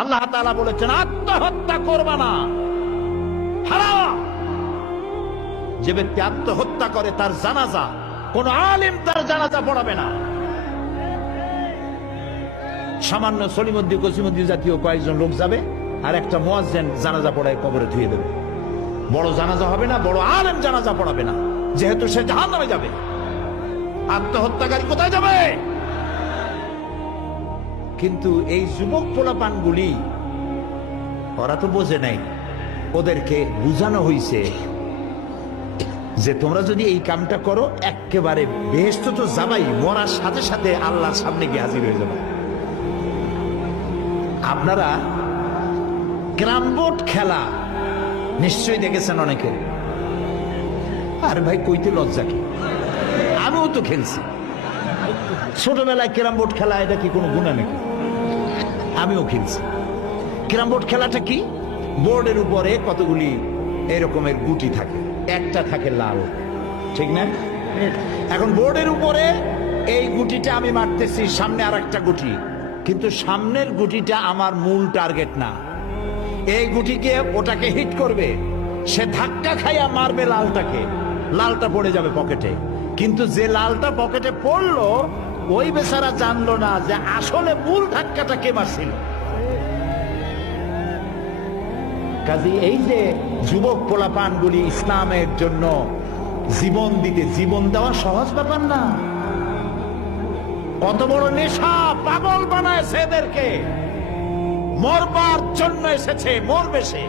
আল্লাহ তাআলা বলেছেন আত্মহত্যা করবা না, হারাম। যে ব্যক্তি আত্মহত্যা করে তার জানাজা কোন আলেম তার জানাজা পড়াবে না। সামান্য সলিমুদ্দি কসিমুদ্দি জাতীয় কয়েকজন লোক যাবে, আর একটা মুয়াজ্জিন জানাজা পড়ায় কবরে ধুয়ে দেবে। বড় জানাজা হবে না, বড় আলেম জানাজা পড়াবে না, যেহেতু সে জাহান্নামে যাবে। আত্মহত্যাকারী কোথায় যাবে? কিন্তু এই যুবক পোলাপানগুলি ওরা তো বোঝে নাই, ওদেরকে বুঝানো হইছে যে তোমরা যদি এই কামটা করো একেবারে বেহেশত তো যাবাই, মরার সাথে সাথে আল্লাহর সামনে গিয়ে হাজির হয়ে যাবে। আপনারা ক্যারাম বোর্ড খেলা নিশ্চয়ই দেখেছেন অনেকে। আর ভাই কইতে লজ্জা কি, আমিও তো খেলছি ছোটবেলায় ক্যারাম বোর্ড খেলা। এটা কি কোনো গুনাহ নাকি? আমিও খেলছি। ক্যারাম বোর্ড খেলাটা কি? বোর্ডের উপরে কতগুলি এরকমের গুটি থাকে, একটা থাকে লাল, ঠিক না? এখন বোর্ডের উপরে এই গুটিটা আমি মারতেছি, সামনে আর একটা গুটি, কিন্তু সামনের গুটিটা আমার মূল টার্গেট না। এই গুটিকে ওটাকে হিট করবে, সে ধাক্কা খাইয়া মারবে লালটাকে, লালটা পড়ে যাবে পকেটে। কিন্তু যে লালটা পকেটে পড়লো ওই বেচারা জানলো না যে আসলে মূল ধাক্কাটা কে মারছিল। কাজী এই যে যুবক পোলাপানগুলি ইসলামের জন্য জীবন দিতে, জীবন দেওয়া সহজ ব্যাপার না। কত বড় নেশা, পাগল বানায় এদেরকে। মরবার জন্য এসেছে, মরবে সে।